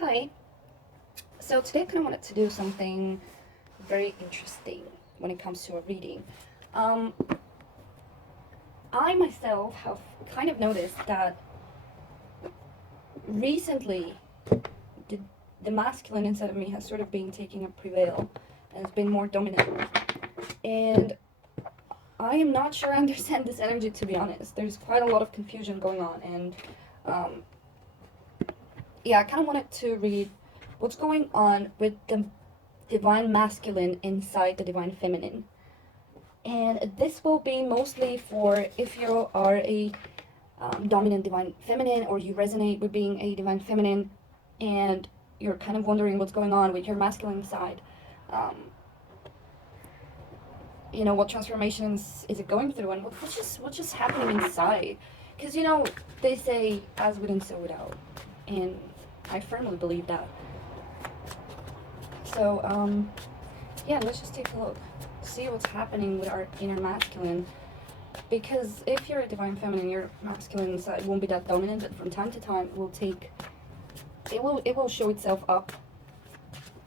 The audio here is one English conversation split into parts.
Hi. So today I kind of wanted to do something very interesting when it comes to a reading. Um, I myself have kind of noticed that recently the, the masculine inside of me has sort of been taking a prevail and it's been more dominant. And I am not sure I understand this energy, to be honest. There's quite a lot of confusion going on, and um, yeah, I kind of wanted to read what's going on with the divine masculine inside the divine feminine. And this will be mostly for if you are a dominant divine feminine, or you resonate with being a divine feminine and you're kind of wondering what's going on with your masculine side. Um, what transformations is it going through, and what's just happening inside? Because they say as within so without, and I firmly believe that. So yeah, let's just take a look, see what's happening with our inner masculine. Because if you're a divine feminine, your masculine side won't be that dominant, but from time to time it will show itself up.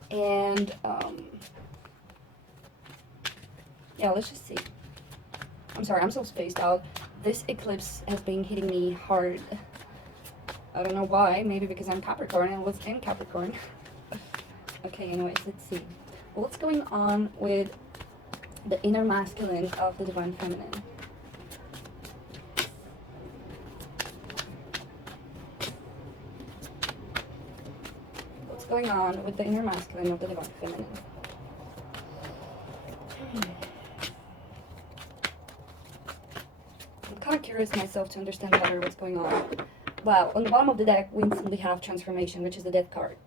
And yeah, let's just see. I'm sorry, I'm so spaced out. This eclipse has been hitting me hard. I don't know why. Maybe because I'm Capricorn and was in Capricorn. Okay, anyways, let's see. What's going on with the inner masculine of the divine feminine? What's going on with the inner masculine of the divine feminine? I'm kind of curious myself to understand better what's going on. Well, on the bottom of the deck, we instantly have Transformation, which is the Death card.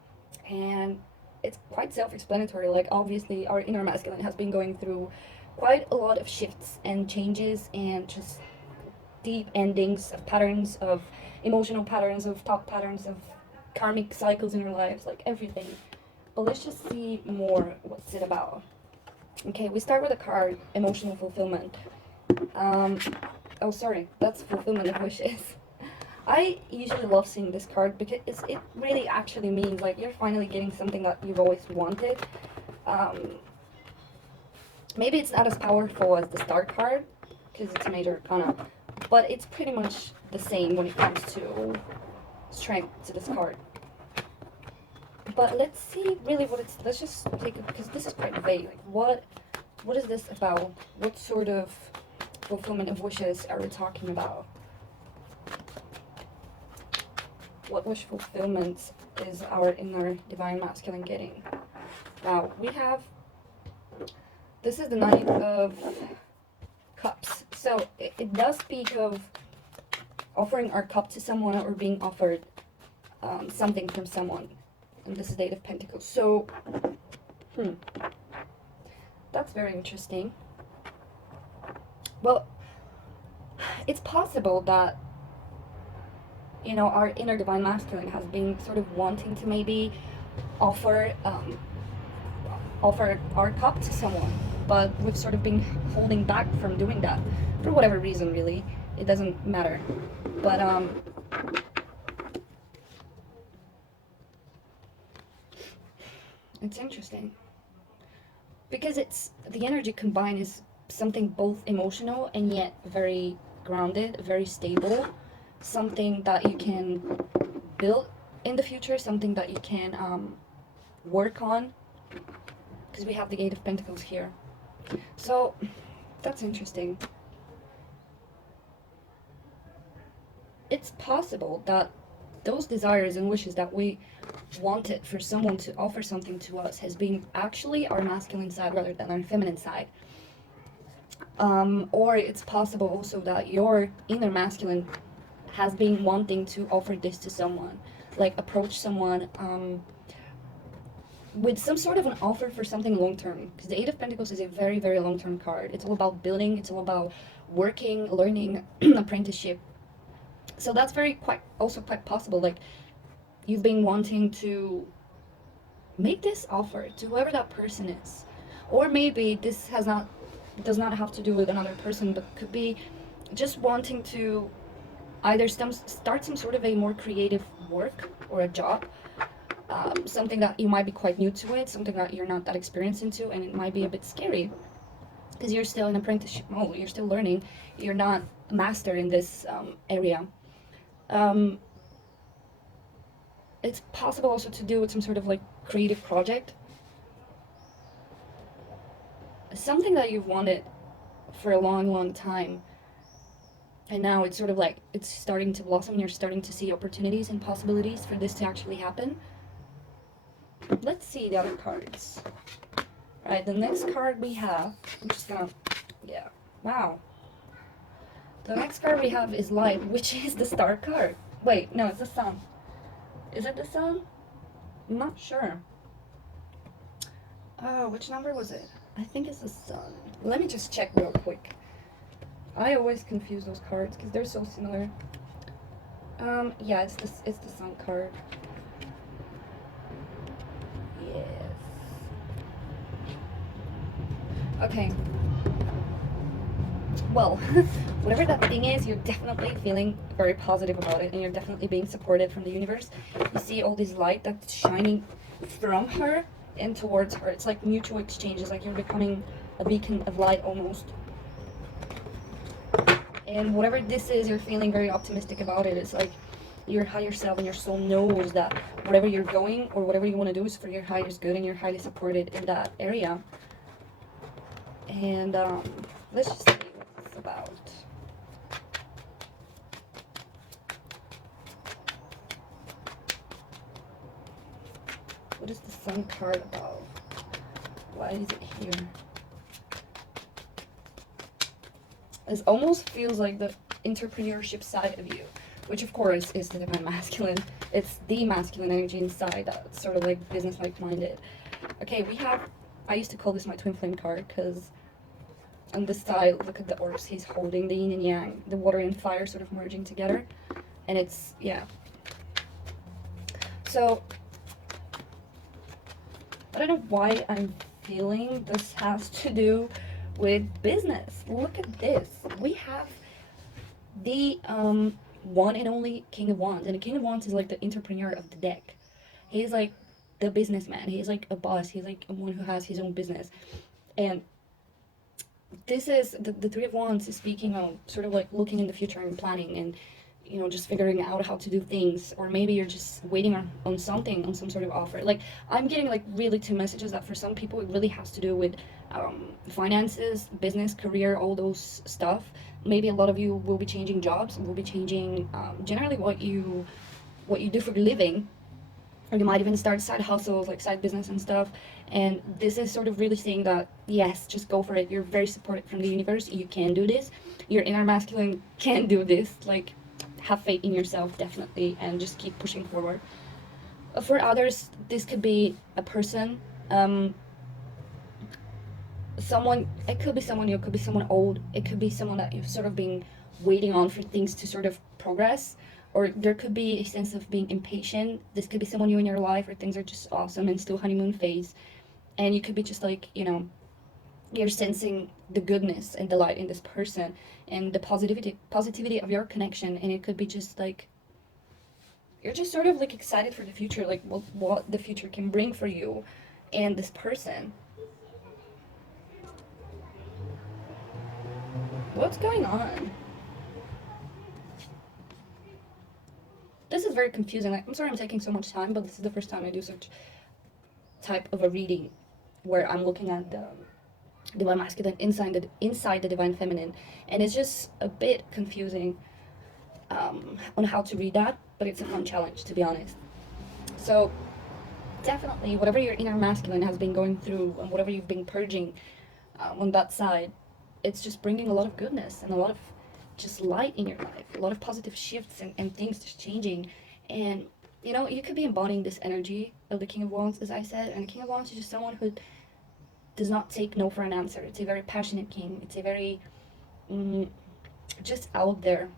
And it's quite self-explanatory. Like, obviously, our inner masculine has been going through quite a lot of shifts and changes and just deep endings of patterns, of emotional patterns, of thought patterns, of karmic cycles in our lives, like everything. But let's just see more what's it about. Okay, we start with a card, Emotional Fulfillment. Oh, sorry, that's Fulfillment of Wishes. I usually love seeing this card because it really actually means like you're finally getting something that you've always wanted. Maybe it's not as powerful as the Star card because it's a major arcana, but it's pretty much the same when it comes to strength to this card. But let's see really what it's. Let's just take it because this is quite vague. Like what is this about? What sort of fulfillment of wishes are we talking about? What wish fulfillment is our inner divine masculine getting? Wow, we have. This is the Knight of Cups. So it does speak of offering our cup to someone or being offered something from someone. And this is the Eight of Pentacles. So, that's very interesting. Well, it's possible that our inner divine masculine has been sort of wanting to maybe offer our cup to someone, but we've sort of been holding back from doing that for whatever reason. Really, it doesn't matter. But it's interesting because it's the energy combined is something both emotional and yet very grounded, very stable, something that you can build in the future, something that you can work on, because we have the Eight of Pentacles here. So that's interesting. It's possible that those desires and wishes that we wanted for someone to offer something to us has been actually our masculine side rather than our feminine side. Or it's possible also that your inner masculine has been wanting to offer this to someone, like approach someone with some sort of an offer for something long term. Because the Eight of Pentacles is a very, very long term card. It's all about building, it's all about working, learning, apprenticeship. So that's also quite possible. Like, you've been wanting to make this offer to whoever that person is. Or maybe this does not have to do with another person, but could be just wanting to either start some sort of a more creative work or a job, something that you might be quite new to it, something that you're not that experienced into, and it might be a bit scary because you're still in apprenticeship mode, you're still learning, you're not a master in this area. Um, it's possible also to do with some sort of like creative project, something that you've wanted for a long, long time. And now it's sort of like it's starting to blossom. You're starting to see opportunities and possibilities for this to actually happen. Let's see the other cards. Right, the next card we have, I'm just gonna, yeah, wow. The next card we have is Light, which is the Star card. Wait, no, it's the Sun. Is it the Sun? I'm not sure. Oh, which number was it? I think it's the Sun. Let me just check real quick. I always confuse those cards because they're so similar. Yeah, it's the Sun card. Yes. Okay. Well, whatever that thing is, you're definitely feeling very positive about it, and you're definitely being supported from the universe. You see all this light that's shining from her and towards her. It's like mutual exchange. It's like you're becoming a beacon of light almost. And whatever this is, you're feeling very optimistic about it. It's like your higher self and your soul knows that whatever you're going or whatever you want to do is for your highest good, and you're highly supported in that area. And let's just see what it's about. What is the Sun card about? Why is it here? It almost feels like the entrepreneurship side of you, which of course is the divine masculine. It's the masculine energy inside that's sort of like business-like minded. Okay, we have, I used to call this my twin flame card because on this side, look at the orbs he's holding, the yin and yang, the water and fire sort of merging together. And it's, yeah. So, I don't know why I'm feeling this has to do with business. Look at this. We have the one and only King of Wands. And the King of Wands is like the entrepreneur of the deck. He's like the businessman. He's like a boss. He's like one who has his own business. And this is the Three of Wands is speaking of sort of like looking in the future and planning and, you know, just figuring out how to do things. Or maybe you're just waiting on something, on some sort of offer. Like, I'm getting like really two messages that for some people it really has to do with finances, business, career, all those stuff. Maybe a lot of you will be changing jobs, will be changing generally what you do for a living. Or you might even start side hustles, like side business and stuff. And this is sort of really saying that, yes, just go for it. You're very supported from the universe. You can do this. Your inner masculine can do this. Like, have faith in yourself, definitely, and just keep pushing forward. For others, this could be a person, someone, it could be someone new, it could be someone old, it could be someone that you've sort of been waiting on for things to sort of progress. Or there could be a sense of being impatient. This could be someone new in your life where things are just awesome and still honeymoon phase. And you could be just like, you know, you're sensing the goodness and the light in this person and the positivity of your connection. And it could be just like, you're just sort of like excited for the future, like what the future can bring for you and this person. What's going on? This is very confusing. Like, I'm sorry I'm taking so much time, but this is the first time I do such type of a reading where I'm looking at the divine masculine inside the divine feminine, and it's just a bit confusing on how to read that, but it's a fun challenge, to be honest. So definitely, whatever your inner masculine has been going through and whatever you've been purging on that side, it's just bringing a lot of goodness and a lot of just light in your life, a lot of positive shifts and things just changing. And you know, you could be embodying this energy of the King of Wands, as I said, and the King of Wands is just someone who does not take no for an answer. It's a very passionate king. It's a very just out there.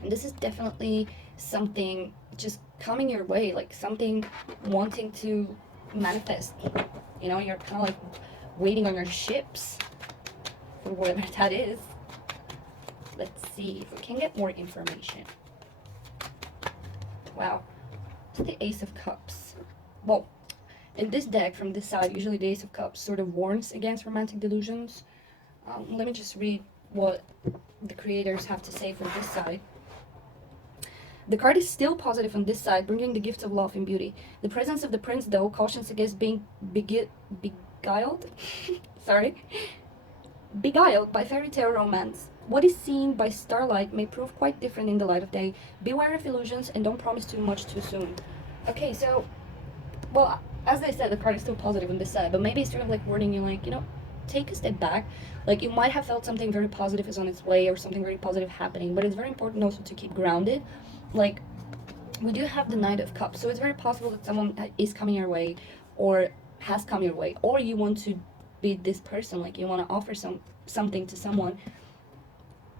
And this is definitely something just coming your way, like something wanting to manifest. You know, you're kind of like waiting on your ships for whatever that is. Let's see if we can get more information. Wow. It's the Ace of Cups. well, in this deck from this side, usually the Ace of Cups sort of warns against romantic delusions. Let me just read what the creators have to say for this side. The card is still positive on this side, bringing the gifts of love and beauty. The presence of the prince, though, cautions against being beguiled. Sorry. Beguiled by fairy tale romance. What is seen by starlight may prove quite different in the light of day. Beware of illusions and don't promise too much too soon. Okay, so, well, as I said, the card is still positive on this side, but maybe it's sort of like wording you like, take a step back. Like, you might have felt something very positive is on its way or something very positive happening, but it's very important also to keep grounded. Like, we do have the Knight of Cups, so it's very possible that someone is coming your way or has come your way, or you want to be this person, like you want to offer something to someone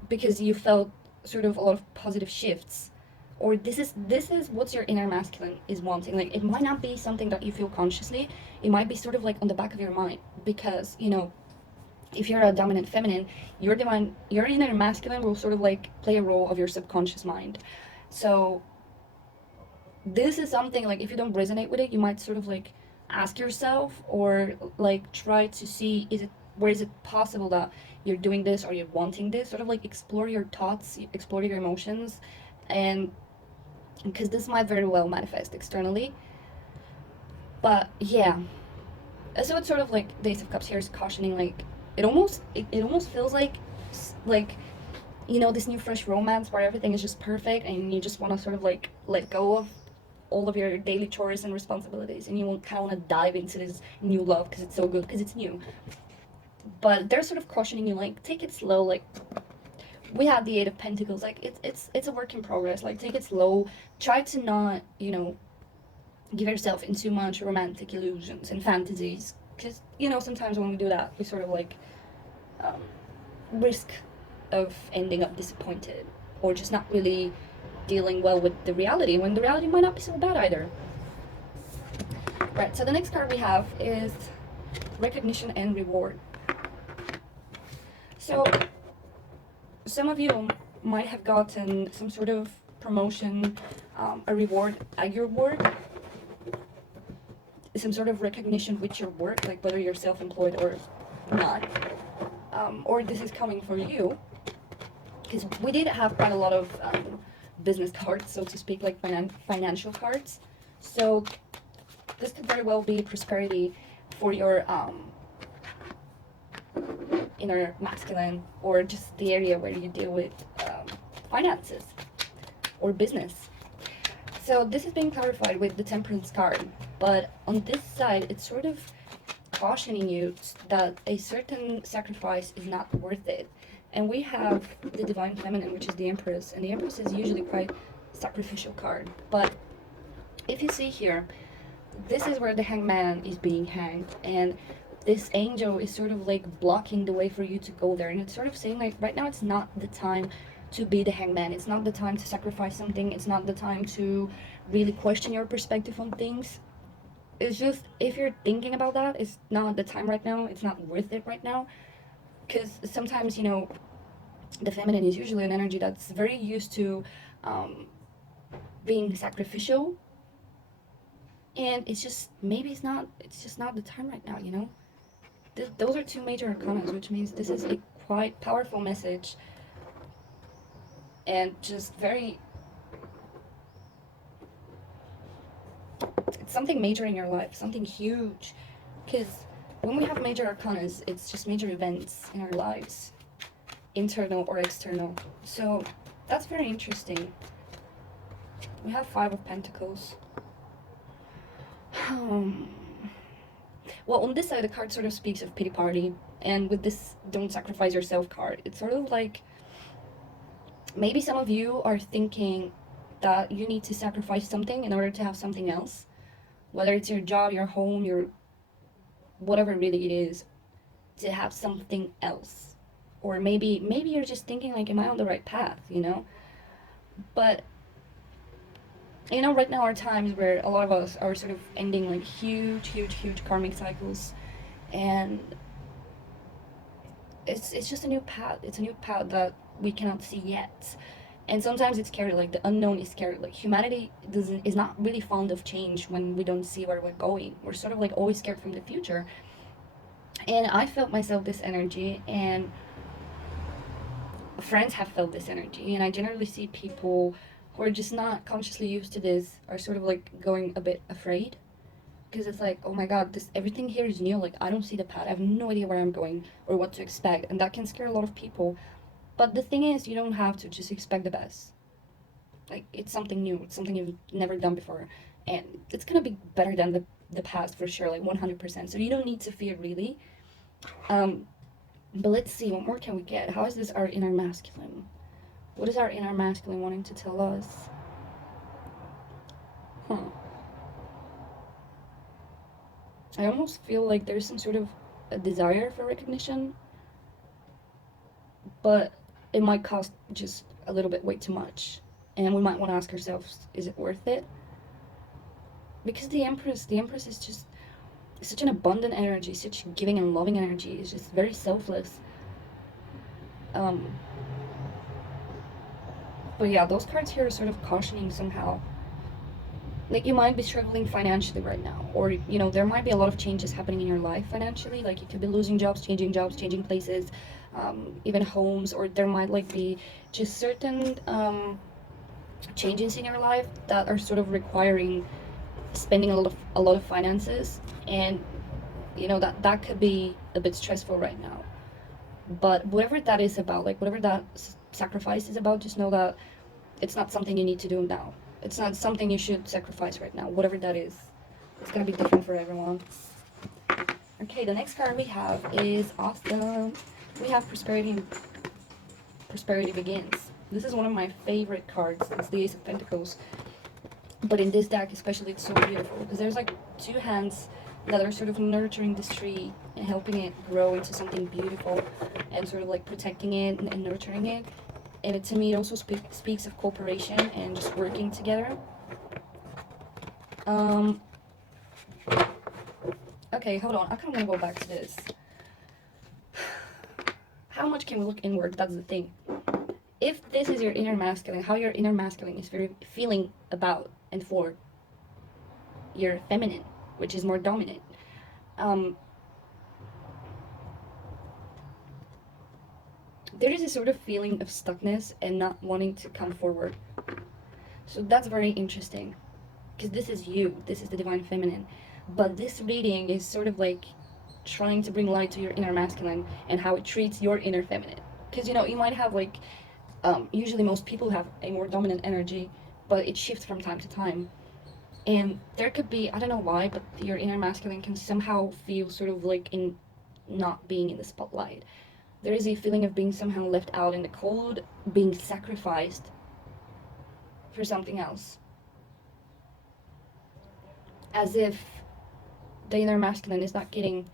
because you felt sort of a lot of positive shifts, or this is what your inner masculine is wanting. Like, it might not be something that you feel consciously, it might be sort of like on the back of your mind, because if you're a dominant feminine, your inner masculine will sort of like play a role of your subconscious mind. So this is something, like, if you don't resonate with it, you might sort of like ask yourself, or like try to see, where is it possible that you're doing this or you're wanting this, sort of like explore your thoughts, explore your emotions, and because this might very well manifest externally. But yeah, so it's sort of like the Ace of Cups here is cautioning, like it almost feels like this new fresh romance where everything is just perfect and you just want to sort of like let go of all of your daily chores and responsibilities, and you kind of want to dive into this new love because it's so good, because it's new. But they're sort of cautioning you, like, take it slow. Like, we have the Eight of Pentacles, like it's a work in progress. Like, take it slow, try to not give yourself in too much romantic illusions and fantasies, because sometimes when we do that, we sort of like risk of ending up disappointed or just not really dealing well with the reality, when the reality might not be so bad either. Right, so the next card we have is recognition and reward. So some of you might have gotten some sort of promotion, a reward at your work, some sort of recognition with your work, like whether you're self-employed or not, or this is coming for you, because we did have quite a lot of business cards, so to speak, like financial cards. So this could very well be prosperity for your inner masculine, or just the area where you deal with finances or business. So this is being clarified with the Temperance card, but on this side it's sort of cautioning you that a certain sacrifice is not worth it. And we have the Divine Feminine, which is the Empress, and the Empress is usually quite sacrificial card. But if you see here, this is where the Hangman is being hanged, and this angel is sort of like blocking the way for you to go there, and it's sort of saying, like, right now it's not the time to be the Hangman, it's not the time to sacrifice something, it's not the time to really question your perspective on things. It's just, if you're thinking about that, it's not the time right now, it's not worth it right now. Because sometimes, the feminine is usually an energy that's very used to being sacrificial, and it's just, maybe it's just not the time right now, those are two major arcanas, which means this is a quite powerful message, and just very, it's something major in your life, something huge, because when we have major arcanas, it's just major events in our lives, internal or external. So that's very interesting. We have Five of Pentacles. Well, on this side, the card sort of speaks of pity party, and with this don't sacrifice yourself card, it's sort of like, maybe some of you are thinking that you need to sacrifice something in order to have something else, whether it's your job, your home, your whatever really it is, to have something else. Or maybe you're just thinking, like, am I on the right path, But right now are times where a lot of us are sort of ending like huge karmic cycles, and it's just a new path. It's a new path that we cannot see yet, And sometimes it's scary, like the unknown is scary. Like humanity doesn't is not really fond of change when we don't see where we're going. We're sort of like always scared from the future. And I felt myself this energy, and friends have felt this energy, and I generally see people who are just not consciously used to this are sort of like going a bit afraid, because it's like, oh my god, this everything here is new. Like I don't see the path. I have no idea where I'm going or what to expect, and that can scare a lot of people. But the thing is, you don't have to just expect the best. Like it's something new. It's something you've never done before, and it's gonna be better than the past for sure, like 100%. So you don't need to fear really. Um, but let's see, what more can we get? How is this our inner masculine? What is our inner masculine wanting to tell us? Huh. I almost feel like there's some sort of a desire for recognition, but it might cost just a little bit way too much. And we might want to ask ourselves, is it worth it? Because the Empress is just such an abundant energy, such giving and loving energy. It's just very selfless. Um, but yeah, those cards here are sort of cautioning somehow. Like you might be struggling financially right now, or there might be a lot of changes happening in your life financially. Like you could be losing jobs, changing places, even homes, or there might like be just certain changes in your life that are sort of requiring spending a lot of finances, and that could be a bit stressful right now. But whatever that is about, like whatever that sacrifice is about, just know that it's not something you need to do now. It's not something you should sacrifice right now, whatever that is. It's gonna be different for everyone. Okay, the next card we have is awesome. We have prosperity. Prosperity begins. This is one of my favorite cards. It's the Ace of Pentacles. But in this deck especially, it's so beautiful because there's like two hands that are sort of nurturing this tree and helping it grow into something beautiful, and sort of like protecting it and nurturing it. And to me, it also speaks of cooperation and just working together. Okay, hold on. I kind of want to go back to this. How much can we look inward? That's the thing. If this is your inner masculine, how your inner masculine is feeling about and for your feminine, which is more dominant. There is a sort of feeling of stuckness and not wanting to come forward. So that's very interesting, because this is you, this is the divine feminine. But this reading is sort of like trying to bring light to your inner masculine and how it treats your inner feminine. Because you might have like, usually most people have a more dominant energy, but it shifts from time to time. And there could be, I don't know why, but your inner masculine can somehow feel sort of like in not being in the spotlight. There is a feeling of being somehow left out in the cold, being sacrificed for something else. As if the inner masculine is not getting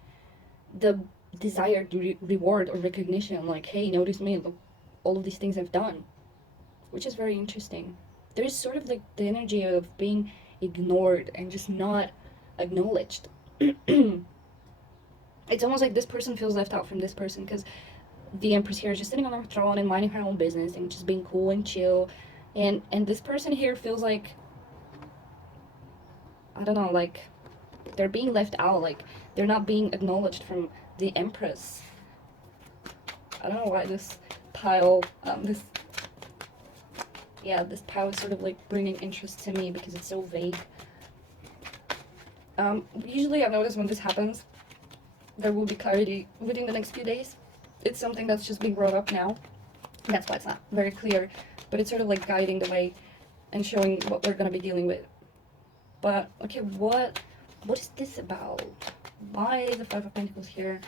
the desired reward or recognition, like, hey, notice me, look, all of these things I've done, which is very interesting. There is sort of like the energy of being ignored and just not acknowledged. It's almost like this person feels left out from this person, because the Empress here is just sitting on her throne and minding her own business and just being cool and chill, and this person here feels like, I don't know, like they're being left out, like they're not being acknowledged from the Empress. I don't know why this pile, this pile is sort of like bringing interest to me because it's so vague. Usually I've noticed when this happens, there will be clarity within the next few days. It's something that's just being brought up now. That's why it's not very clear, but it's sort of like guiding the way and showing what we're gonna be dealing with. But okay, what is this about? Why is the Five of Pentacles here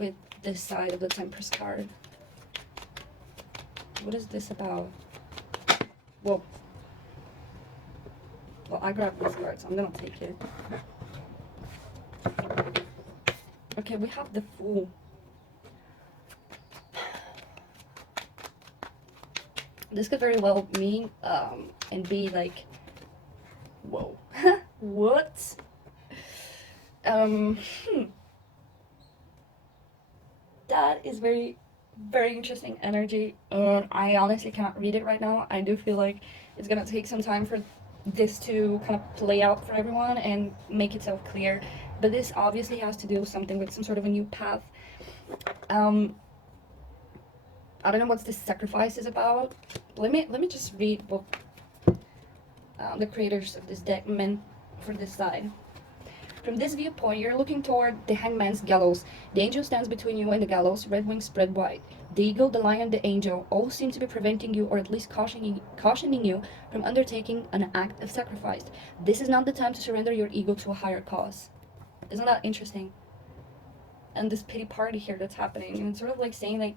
with this side of the Temperance card? What is this about? Well, I grabbed this card, so I'm gonna take it. Okay, we have the Fool. This could very well mean and be like, whoa, what? That is very Very interesting energy, and I honestly can't read it right now. I do feel like it's gonna take some time for this to kind of play out for everyone and make itself clear. But this obviously has to do something with some sort of a new path. Um, I don't know what this sacrifice is about. Let me just read what the creators of this deck meant for this side. From this viewpoint, you're looking toward the hangman's gallows. The angel stands between you and the gallows, red wings spread wide. The eagle, the lion, the angel all seem to be preventing you, or at least cautioning you from undertaking an act of sacrifice. This is not the time to surrender your ego to a higher cause. Isn't that interesting? And this pity party here that's happening, and it's sort of like saying, like,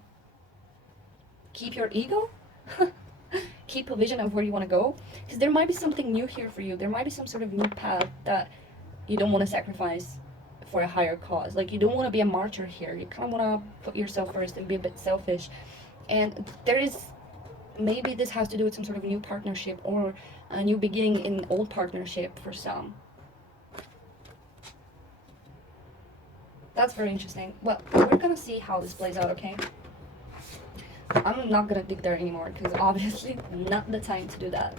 keep your ego? Keep a vision of where you want to go? Because there might be something new here for you. There might be some sort of new path that you don't want to sacrifice for a higher cause. Like, you don't want to be a martyr here. You kind of want to put yourself first and be a bit selfish. And there is, maybe this has to do with some sort of new partnership or a new beginning in old partnership for some. That's very interesting. Well, we're gonna see how this plays out, okay? I'm not gonna dig there anymore because obviously not the time to do that.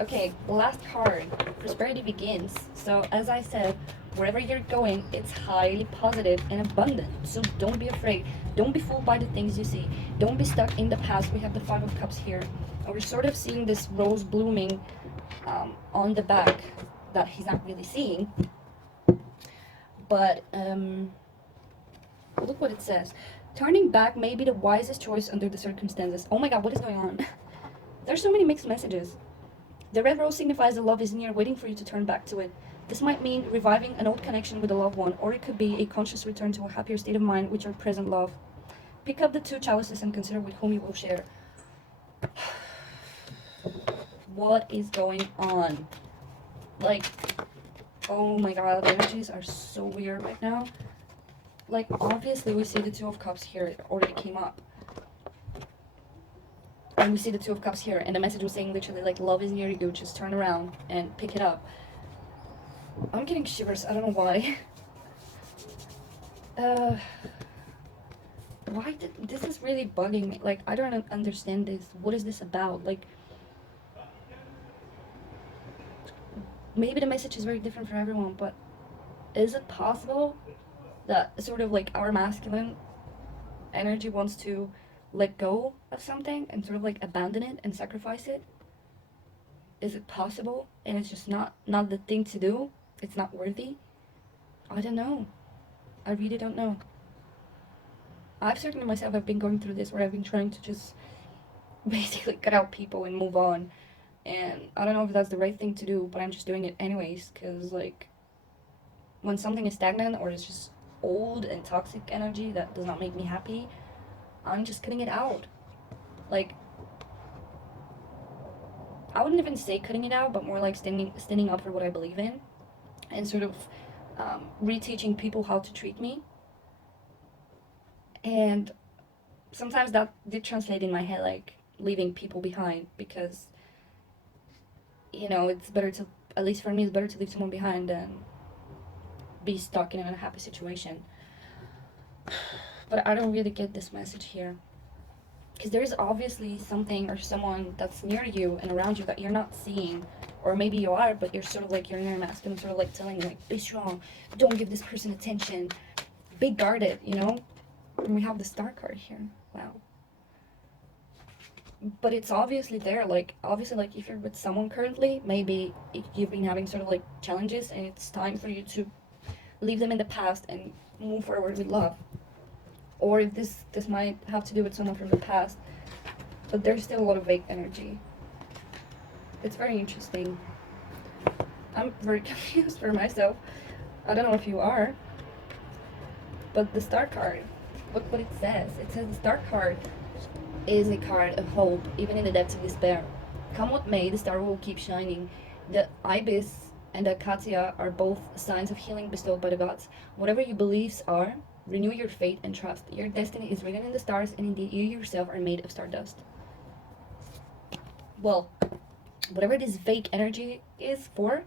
Okay, last card. Prosperity begins. So as I said, wherever you're going, it's highly positive and abundant. So don't be afraid. Don't be fooled by the things you see. Don't be stuck in the past. We have the Five of Cups here. And we're sort of seeing this rose blooming on the back that he's not really seeing. But look what it says. Turning back may be the wisest choice under the circumstances. Oh my god, what is going on? There's so many mixed messages. The red rose signifies that love is near, waiting for you to turn back to it. This might mean reviving an old connection with a loved one, or it could be a conscious return to a happier state of mind with your present love. Pick up the two chalices and consider with whom you will share. What is going on? Like, oh my god, the energies are so weird right now. Like, obviously we see the Two of Cups here, it already came up. And we see the Two of Cups here, and the message was saying literally, like, love is near you, just turn around and pick it up. I'm getting shivers, I don't know why. Why did, this is really bugging me, like, I don't understand this. What is this about? Like, maybe the message is very different for everyone, but is it possible that sort of like our masculine energy wants to let go of something and sort of like abandon it and sacrifice it? Is it possible? And it's just not the thing to do? It's not worthy? I don't know. I really don't know. I've certainly myself have been going through this where I've been trying to just basically cut out people and move on. And I don't know if that's the right thing to do, but I'm just doing it anyways, because like when something is stagnant or it's just old and toxic energy that does not make me happy, I'm just cutting it out. Like, I wouldn't even say cutting it out, but more like standing up for what I believe in, and sort of reteaching people how to treat me. And sometimes that did translate in my head, like leaving people behind, because you know it's better to, at least for me, it's better to leave someone behind than be stuck in an unhappy situation. But I don't really get this message here, because there is obviously something or someone that's near you and around you that you're not seeing, or maybe you are, but you're sort of like, your inner masculine sort of like telling you, like, be strong, don't give this person attention, be guarded, you know. And we have the Star card here. Wow. But it's obviously there, like, obviously, like, if you're with someone currently, maybe you've been having sort of like challenges and it's time for you to leave them in the past and move forward with love. Or if this might have to do with someone from the past, but there's still a lot of vague energy. It's very interesting. I'm very confused for myself. I don't know if you are. But the Star card, look what it says. It says the Star card is a card of hope, even in the depths of despair. Come what may, the star will keep shining. The ibis and the acacia are both signs of healing bestowed by the gods. Whatever your beliefs are, renew your faith and trust. Your destiny is written in the stars, and indeed you yourself are made of stardust. Well, whatever this fake energy is for,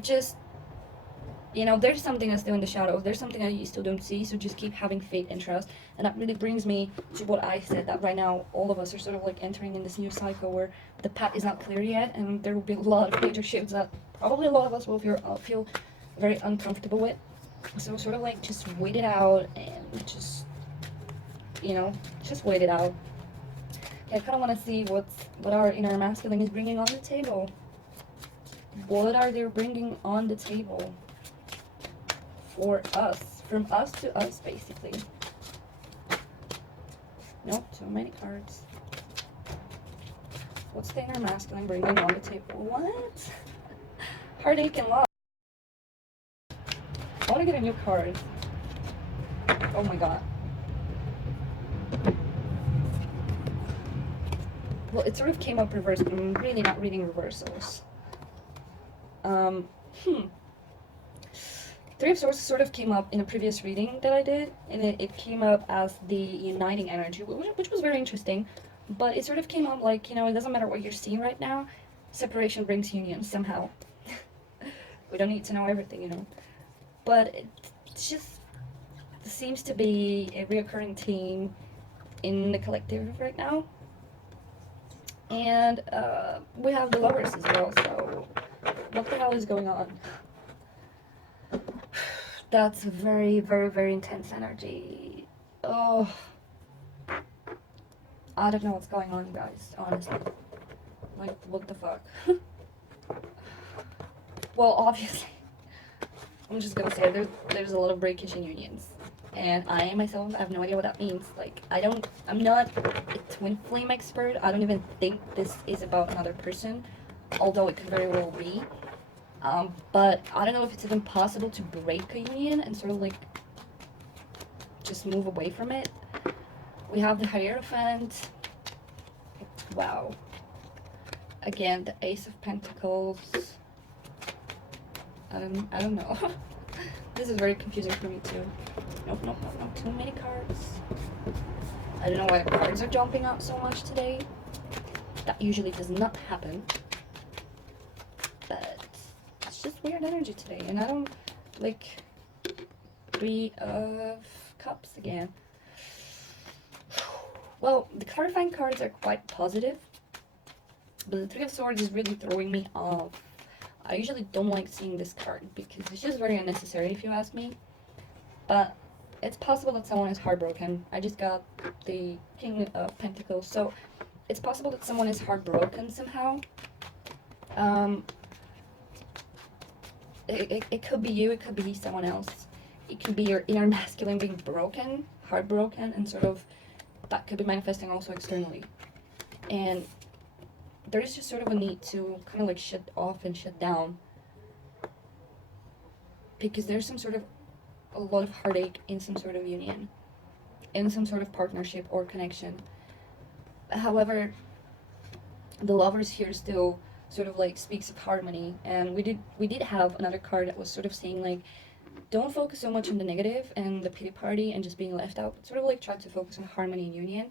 just You know, there's something that's still in the shadows. There's something that you still don't see. So just keep having faith and trust. And that really brings me to what I said, that right now all of us are sort of like entering in this new cycle where the path is not clear yet, and there will be a lot of major shifts that probably a lot of us will feel very uncomfortable with. So sort of like just wait it out and just, you know, just wait it out. I kind of want to see what our inner masculine is bringing on the table. What are they bringing on the table for us, from us to us, basically? Nope, too many cards. What's the inner masculine bringing on the table? What? Heartache and love. I want to get a new card. Oh my god. Well, it sort of came up reversed, but I'm really not reading reversals. Three of Swords sort of came up in a previous reading that I did, and it came up as the uniting energy, which was very interesting. But it sort of came up like, you know, it doesn't matter what you're seeing right now, separation brings union somehow. We don't need to know everything, you know. But it just seems to be a reoccurring theme in the collective right now. And we have the Lovers as well, so what the hell is going on? That's very, very, very intense energy. Oh, I don't know what's going on, guys, honestly. Like, what the fuck? Well, obviously, I'm just gonna say there's a lot of breakage in unions. And I myself have no idea what that means. Like, I'm not a twin flame expert. I don't even think this is about another person, although it could very well be. But I don't know if it's even possible to break a union and sort of like just move away from it. We have the Hierophant. Wow. Again, the Ace of Pentacles. I don't know. This is very confusing for me too. Nope. Too many cards. I don't know why the cards are jumping out so much today. That usually does not happen. But it's just weird energy today. And I don't like Three of Cups again. Well, the clarifying cards are quite positive. But the Three of Swords is really throwing me off. I usually don't like seeing this card because it's just very unnecessary if you ask me. But it's possible that someone is heartbroken. I just got the King of Pentacles, so it's possible that someone is heartbroken somehow. It could be you, it could be someone else. It could be your inner masculine being broken, heartbroken, and sort of that could be manifesting also externally. And there is just sort of a need to kind of like shut off and shut down because there's some sort of a lot of heartache in some sort of union, in some sort of partnership or connection. However, the Lovers here still sort of like speaks of harmony, and we did have another card that was sort of saying like, don't focus so much on the negative and the pity party and just being left out, but sort of like try to focus on harmony and union.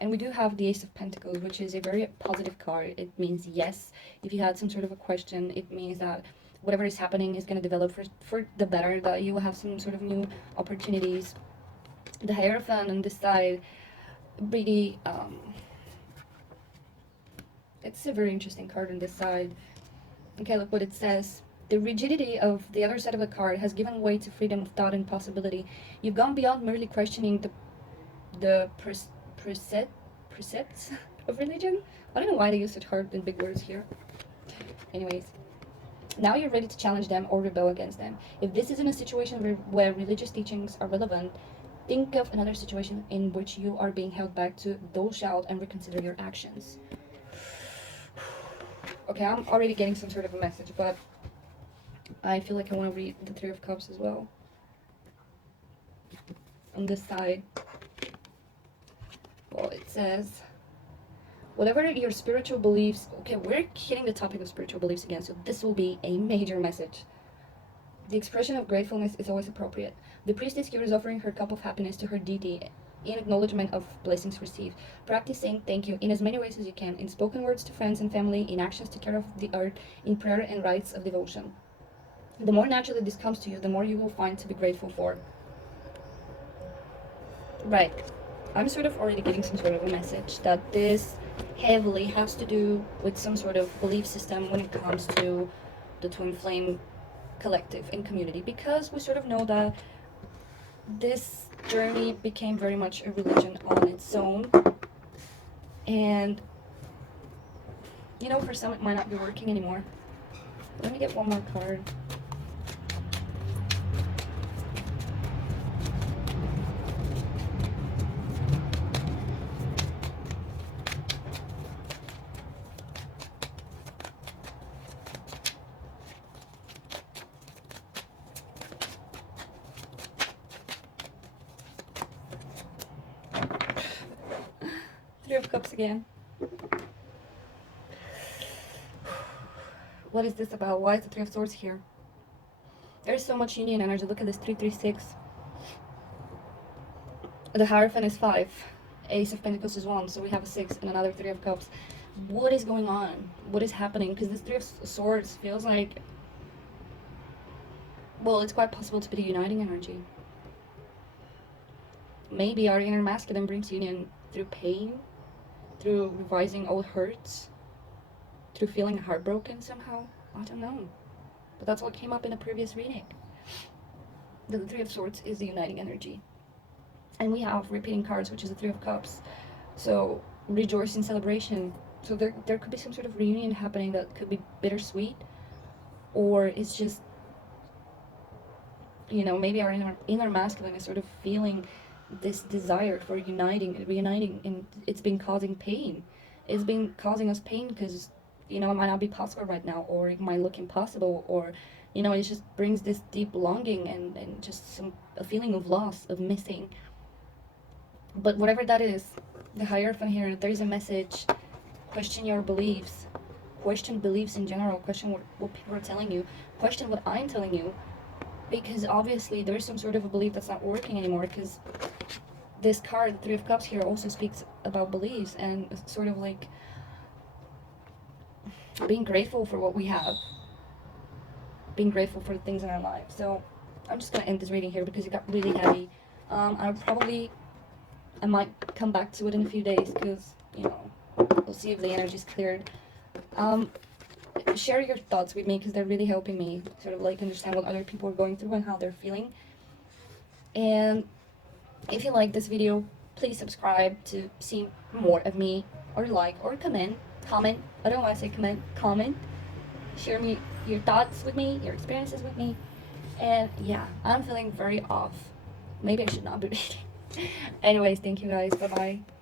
And we do have the Ace of Pentacles, which is a very positive card. It means yes. If you had some sort of a question, it means that whatever is happening is going to develop for the better, that you will have some sort of new opportunities. The Hierophant on this side, really, it's a very interesting card on this side. Okay, look what it says. The rigidity of the other side of the card has given way to freedom of thought and possibility. You've gone beyond merely questioning the precepts of religion. I don't know why they use such hard and big words here. Anyways, now you're ready to challenge them or rebel against them. If this isn't a situation where religious teachings are relevant, think of another situation in which you are being held back to dole out and reconsider your actions. Okay, I'm already getting some sort of a message, but I feel like I want to read the Three of Cups as well. On this side, well, it says, whatever your spiritual beliefs, okay, we're hitting the topic of spiritual beliefs again, so this will be a major message. The expression of gratefulness is always appropriate. The priestess here is offering her cup of happiness to her deity in acknowledgement of blessings received. Practice saying thank you in as many ways as you can, in spoken words to friends and family, in actions to care of the earth, in prayer and rites of devotion. The more naturally this comes to you, the more you will find to be grateful for. Right. I'm sort of already getting some sort of a message that this heavily has to do with some sort of belief system when it comes to the twin flame collective and community, because we sort of know that this journey became very much a religion on its own. And you know, for some it might not be working anymore. Let me get one more card. Three of Cups again. What is this about? Why is the Three of Swords here? There's so much union energy. Look at this 336. The Hierophant is 5. Ace of Pentacles is 1. So we have a 6 and another 3 of Cups. What is going on? What is happening? Because this 3 of Swords feels like, well, it's quite possible to be the uniting energy. Maybe our inner masculine brings union through pain, through revising old hurts, through feeling heartbroken somehow. I don't know. But that's what came up in a previous reading. The 3 of Swords is the uniting energy. And we have repeating cards, which is the 3 of Cups. So, rejoicing, celebration. So there could be some sort of reunion happening that could be bittersweet. Or it's just, you know, maybe our inner masculine is sort of feeling this desire for reuniting, and it's been causing pain. It's been causing us pain because, you know, it might not be possible right now, or it might look impossible, or, you know, it just brings this deep longing and just a feeling of loss, of missing. But whatever that is, the Hierophant here, there's a message. Question your beliefs. Question beliefs in general. Question what people are telling you. Question what I'm telling you. Because obviously there's some sort of a belief that's not working anymore, because this card, the 3 of Cups here, also speaks about beliefs and sort of like being grateful for what we have. Being grateful for the things in our lives. So I'm just going to end this reading here because it got really heavy. I might come back to it in a few days because, you know, we'll see if the energy's cleared. Share your thoughts with me because they're really helping me sort of like understand what other people are going through and how they're feeling. And if you like this video, please subscribe to see more of me, or like, or comment. I don't want to say comment. Share me your thoughts with me, your experiences with me. And yeah, I'm feeling very off. Maybe I should not be reading. Anyways, thank you guys. Bye bye.